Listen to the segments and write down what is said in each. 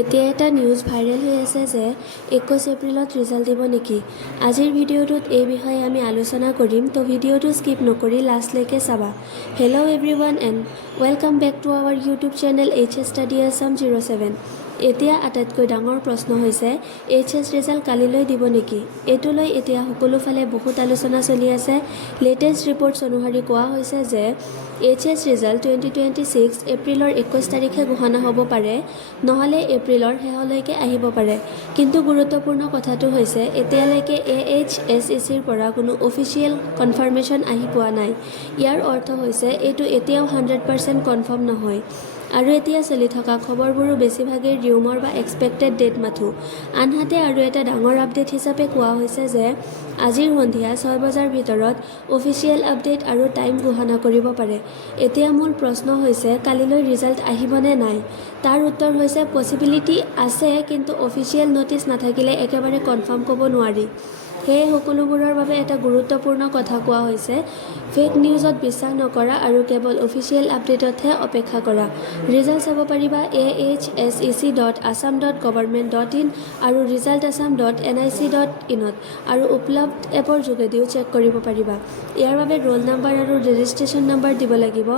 এতিয়া এটা news viral হৈ আছে যে 21 এপ্ৰিলত ৰিজাল্ট দিব নেকি। আজিৰ ভিডিঅ'টোত এই বিষয়ে আমি আলোচনা কৰিম, তো ভিডিঅ'টো স্কিপ নকৰি লাষ্টলৈকে চাবা। Hello' everyone and welcome back to our YouTube channel HS Study Assam 07। এতিয়া আটাইতকৈ ডাঙৰ প্ৰশ্ন হৈছে HS ৰিজাল্ট কালিলৈ দিব নেকি। এইটো লৈ এতিয়া সকলোফালে বহুত আলোচনা চলি আছে। লেটেষ্ট ৰিপৰ্টছ অনুসৰি কোৱা হৈছে যে HS ৰিজাল্ট 2026 এপ্ৰিলৰ 21 তাৰিখে ঘোষণা হ'ব পাৰে, নহ'লে এপ্ৰিলৰ শেষলৈকে আহিব পাৰে। কিন্তু গুৰুত্বপূৰ্ণ কথাটো হৈছে এতিয়ালৈকে AHSECৰ পৰা কোনো অফিচিয়েল কনফাৰ্মেশ্যন আহি পোৱা নাই। ইয়াৰ অৰ্থ হৈছে এইটো এতিয়াও 100% কনফাৰ্ম নহয়। আৰু এতিয়া চলি থকা খবৰবোৰো বেছিভাগেই ৰিউমৰ বা এক্সপেক্টেড ডেট মাথো। আনহাতে আৰু এটা ডাঙৰ আপডেট হিচাপে কোৱা হৈছে যে আজিৰ সন্ধিয়া 6 বজাৰ ভিতৰত অফিচিয়েল আপডেট আৰু টাইম ঘোষণা কৰিব পাৰে। এতিয়া মূল প্ৰশ্ন হৈছে কালিলৈ ৰিজাল্ট আহিবনে নাই। তাৰ উত্তৰ হৈছে পচিবিলিটি আছে, কিন্তু অফিচিয়েল নটিচ নাথাকিলে একেবাৰে কনফাৰ্ম ক'ব নোৱাৰি। সেয়ে সকলোবোৰৰ বাবে এটা গুৰুত্বপূৰ্ণ কথা কোৱা হৈছে ফেক নিউজত বিশ্বাস নকৰা আৰু কেৱল অফিচিয়েল আপডেটতহে অপেক্ষা কৰা। ৰিজাল্ট চাব পাৰিবা ahsec.assam.government.in আৰু resultassam.nic.in আৰু উপলব্ধ এপৰ যোগেদিও চেক কৰিব পাৰিবা। ইয়াৰ বাবে ৰোল নাম্বাৰ আৰু ৰেজিষ্ট্ৰেশ্যন নাম্বাৰ দিব লাগিব।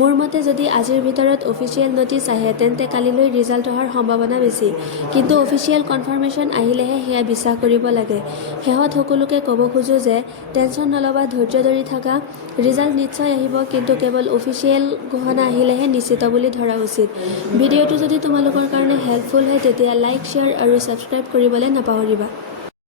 মোৰ মতে যদি আজিৰ ভিতৰত অফিচিয়েল নটিচ আহে তেন্তে কালিলৈ ৰিজাল্ট অহাৰ সম্ভাৱনা বেছি, কিন্তু অফিচিয়েল কনফাৰ্মেশ্যন আহিলেহে সেয়া বিশ্বাস কৰিব লাগে। শেষত সকলোকে ক'ব খোজো যে টেনশ্যন নল'বা, ধৈৰ্য ধৰি থাকা। ৰিজাল্ট নিশ্চয় আহিব, কিন্তু কেৱল অফিচিয়েল ঘোষণা আহিলেহে নিশ্চিত বুলি ধৰা উচিত। ভিডিঅ'টো যদি তোমালোকৰ কাৰণে হেল্পফুল হয় তেতিয়া লাইক, শ্বেয়াৰ আৰু ছাবস্ক্ৰাইব কৰিবলৈ নাপাহৰিবা।